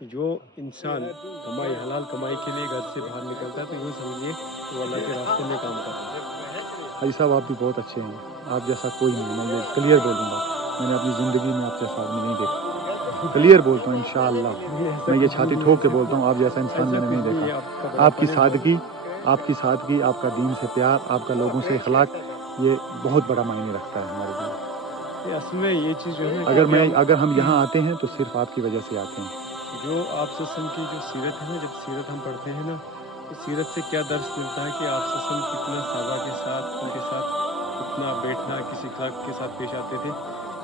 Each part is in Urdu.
کہ جو انسان کمائی حلال کمائی کے لیے گھر سے باہر نکلتا ہے تو یوں سمجھیے کہ وہ اللہ کے راستے میں کام کر رہا ہے۔ حاجی صاحب آپ بھی بہت اچھے ہیں، آپ جیسا کوئی نہیں، میں یہ کلیئر بولوں گا، میں نے اپنی زندگی میں آپ جیسا آدمی نہیں دیکھا، کلیئر بولتا ہوں انشاءاللہ، نہیں ایسا میں یہ کچھ بھی چھاتی نہیں، ٹھوک کے بولتا ہوں، آپ جیسا انسان ایسا میں نے نہیں کچھ بھی دیکھا، نہیں، آپ کا آپ کی بڑاپن ہے بہت۔ سادگی، آپ کی سادگی، آپ کا دین سے پیار، آپ کا لوگوں سے اخلاق، یہ بہت بڑا معنی رکھتا ہے ہمارے لیے۔ یہ اصل میں یہ چیز جو ہے نا کہ اگر ہم یہاں آتے ہیں تو صرف آپ کی وجہ سے آتے ہیں۔ جو آپ سسم کی جو سیرت ہے نا، جب سیرت ہم پڑھتے ہیں نا تو سیرت سے کیا درس ملتا ہے کہ آپ سسم کتنا صحابہ کے ساتھ ان کے ساتھ اٹھنا بیٹھنا کس اخلاق کے ساتھ پیش آتے تھے۔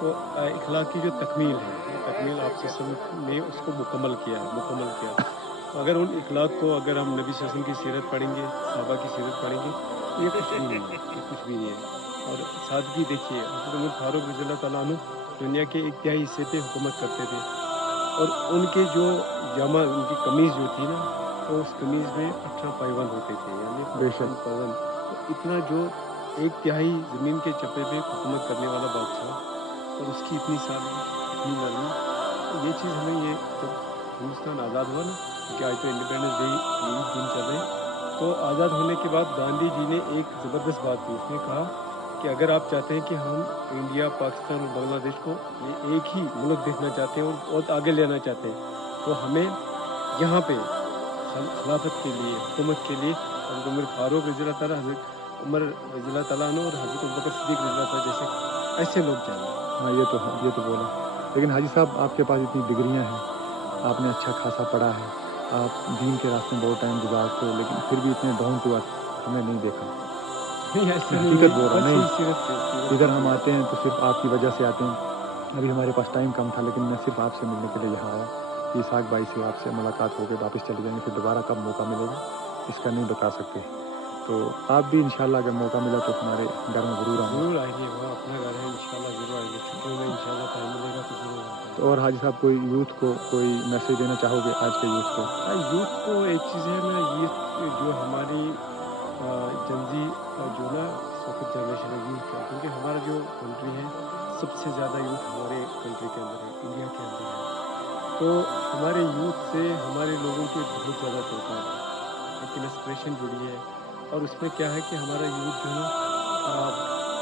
تو اخلاق کی جو تکمیل ہے وہ تکمیل آپ سسم نے اس کو مکمل کیا ہے، مکمل کیا۔ تو اگر ان اخلاق کو اگر ہم نبی صلی اللہ علیہ وسلم کی سیرت پڑھیں گے، صحابہ کی سیرت پڑھیں گے تو یہ کچھ بھی نہیں ہے، یہ کچھ بھی نہیں ہے۔ اور سادگی دیکھیے، حضرت عمر فاروق رضی اللہ تعالیٰ عنہ دنیا کے ایک تہائی حصے پہ حکومت کرتے تھے، اور ان کے جو جامہ ان کی قمیض جو تھی نا، تو اس قمیض میں 18 پیوند ہوتے تھے، یعنی بے 18 شک، پیوند۔ تو اتنا جو ایک تہائی زمین کے چپے پہ حکومت کرنے والا بادشاہ، اور اس کی اتنی سادگی اتنی نرمی، تو یہ چیز ہمیں یہ جب ہندوستان آزاد ہوا نا، کیونکہ آج تو انڈیپینڈنس ڈے یہی دن چل رہے ہیں، تو آزاد ہونے کے بعد گاندھی جی نے ایک زبردست بات کی، اس نے کہا کہ اگر آپ چاہتے ہیں کہ ہم انڈیا پاکستان اور بنگلہ دیش کو یہ ایک ہی ملک دیکھنا چاہتے ہیں اور بہت آگے لینا چاہتے ہیں، تو ہمیں یہاں پہ خلافت کے لیے حکومت کے لیے حضرت عمر فاروق رضی اللہ تعالیٰ، حضرت عمر رضی اللہ تعالیٰ عنہ اور حضرت ابوبکر صدیق رضی اللہ تعالیٰ جیسے ایسے لوگ چاہیے۔ ہاں یہ تو ہے، یہ تو بولا، لیکن حاجی صاحب آپ کے پاس اتنی ڈگریاں ہیں، آپ نے اچھا خاصا پڑھا ہے، آپ دین کے راستے میں بہت ٹائم گزارتے ہو، لیکن پھر بھی اتنے ڈاؤن ٹو ارتھ ہم نے نہیں دیکھا، نہیں ایسا میں نہیں حقیقت ہے، بول رہا ہوں، بس نہیں، یہی سیرت ادھر سے ہم ہی ہے۔ آتے ہیں تو صرف آپ کی وجہ سے آتے ہیں۔ ابھی ہمارے پاس ٹائم کم تھا لیکن میں صرف آپ سے ملنے کے لیے یہاں آیا کہ اسحاق بھائی سے آپ سے ملاقات ہو کے واپس چلے جائیں گے، پھر دوبارہ کب موقع ملے گا اس کا نہیں بتا سکتے، تو آپ بھی انشاءاللہ اگر موقع ملا تو ہمارے گھر میں ضرور آنا۔ ضرور آئیں گے، وہاں اپنا گھر ہے، انشاءاللہ ضرور آئیں گے، چھٹیوں میں انشاءاللہ ٹائم ملے گا تو ضرور آ جائیں تو گے۔ اور حاجی صاحب کوئی یوتھ کو کوئی میسج دینا چاہو گے آج کے یوتھ کو؟ ہاں، یوتھ کو ایک چیز ہے نا، یہ جو ہماری جنزی جو نا اس وقت جنریشن ہے یوتھ ہے، کیونکہ ہمارا جو کنٹری ہے سب سے زیادہ یوتھ ہمارے کنٹری کے اندر ہے، انڈیا کے اندر ہے۔ تو ہمارے یوتھ سے ہمارے لوگوں کے بہت زیادہ تعلقات ہیں، ایک انسپریشن جڑی ہے، اور اس میں کیا ہے کہ ہمارا یوتھ جو ہے نا آ،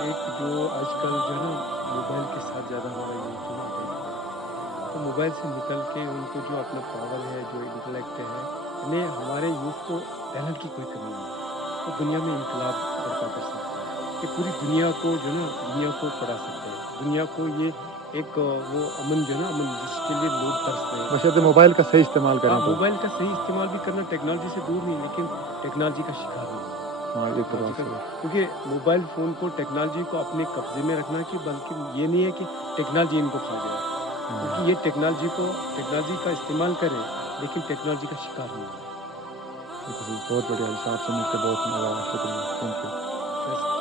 ایک جو آج کل جو ہے نا موبائل کے ساتھ زیادہ ہمارا یوتھ جو ہے نا اٹیچ ہوا ہے، تو موبائل سے نکل کے ان کو جو اپنا پاور ہے جو انٹلیکٹ ہے، یعنی ہمارے یوتھ کو ٹیلنٹ کی کوئی کمی نہیں ہے، وہ دنیا میں انقلاب برپا کر سکتے ہیں، یہ پوری دنیا کو جو ہے نا دنیا کو پڑھا سکتے ہیں، دنیا کو یہ ایک وہ امن جو ہے نا امن جس کے لیے لوگ ترس رہے ہیں بشرطے وہ۔ موبائل کا صحیح استعمال ہاں، کریں تو۔ موبائل کا صحیح استعمال بھی کرنا، ٹیکنالوجی سے دور نہیں لیکن ٹیکنالوجی کا شکار نہیں ہونا، ہاں یہ تو ٹیکنالوجی بات کا، صحیح ہے۔ کیونکہ موبائل فون کو ٹیکنالوجی کو اپنے قبضے میں رکھنا کہ بلکہ یہ نہیں ہے کہ ٹیکنالوجی ان کو کھا جائے، بلکہ یہ ٹیکنالوجی کا استعمال کرے لیکن ٹیکنالوجی کا شکار نہیں ہونا۔ یہ تو صحیح، بہت بڑھیا حاجی صاحب، آپ سے مل کے بہت مزہ آیا، شکریہ، تھینک یو۔ بس